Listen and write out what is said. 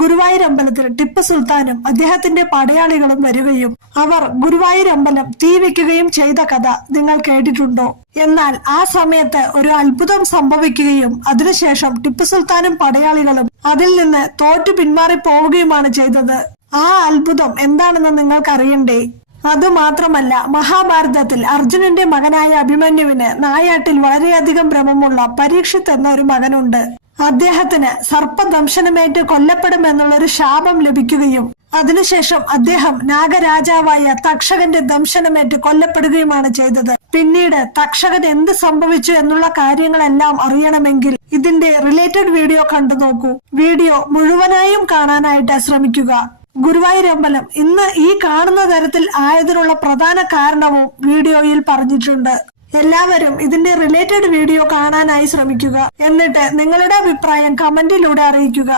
ഗുരുവായൂർ അമ്പലത്തിൽ ടിപ്പു സുൽത്താനും അദ്ദേഹത്തിന്റെ പടയാളികളും വരികയും അവർ ഗുരുവായൂർ അമ്പലം തീ വെക്കുകയും ചെയ്ത കഥ നിങ്ങൾ കേട്ടിട്ടുണ്ടോ? എന്നാൽ ആ സമയത്ത് ഒരു അത്ഭുതം സംഭവിക്കുകയും അതിനുശേഷം ടിപ്പു സുൽത്താനും പടയാളികളും അതിൽ നിന്ന് തോറ്റു പിന്മാറി പോവുകയുമാണ് ചെയ്തത്. ആ അത്ഭുതം എന്താണെന്ന് നിങ്ങൾക്കറിയണ്ടേ? അതുമാത്രമല്ല, മഹാഭാരതത്തിൽ അർജുനന്റെ മകനായ അഭിമന്യുവിന് നായാട്ടിൽ വളരെയധികം ഭ്രമമുള്ള പരീക്ഷിത്ത് എന്ന ഒരു മകനുണ്ട്. അദ്ദേഹത്തിന് സർപ്പദംശനമേറ്റ് കൊല്ലപ്പെടുമെന്നുള്ളൊരു ശാപം ലഭിക്കുകയും അതിനുശേഷം അദ്ദേഹം നാഗരാജാവായ തക്ഷകന്റെ ദംശനമേറ്റ് കൊല്ലപ്പെടുകയുമാണ് ചെയ്തത്. പിന്നീട് തക്ഷകൻ എന്ത് സംഭവിച്ചു എന്നുള്ള കാര്യങ്ങളെല്ലാം അറിയണമെങ്കിൽ ഇതിന്റെ റിലേറ്റഡ് വീഡിയോ കണ്ടു നോക്കൂ. വീഡിയോ മുഴുവനായും കാണാനായിട്ട് ശ്രമിക്കുക. ഗുരുവായൂർ അമ്പലം ഇന്ന് ഈ കാണുന്ന തരത്തിൽ ആയതിനുള്ള പ്രധാന കാരണവും വീഡിയോയിൽ പറഞ്ഞിട്ടുണ്ട്. എല്ലാവരും ഇതിന്റെ റിലേറ്റഡ് വീഡിയോ കാണാനായി ശ്രമിക്കുക. എന്നിട്ട് നിങ്ങളുടെ അഭിപ്രായം കമന്റിലൂടെ അറിയിക്കുക.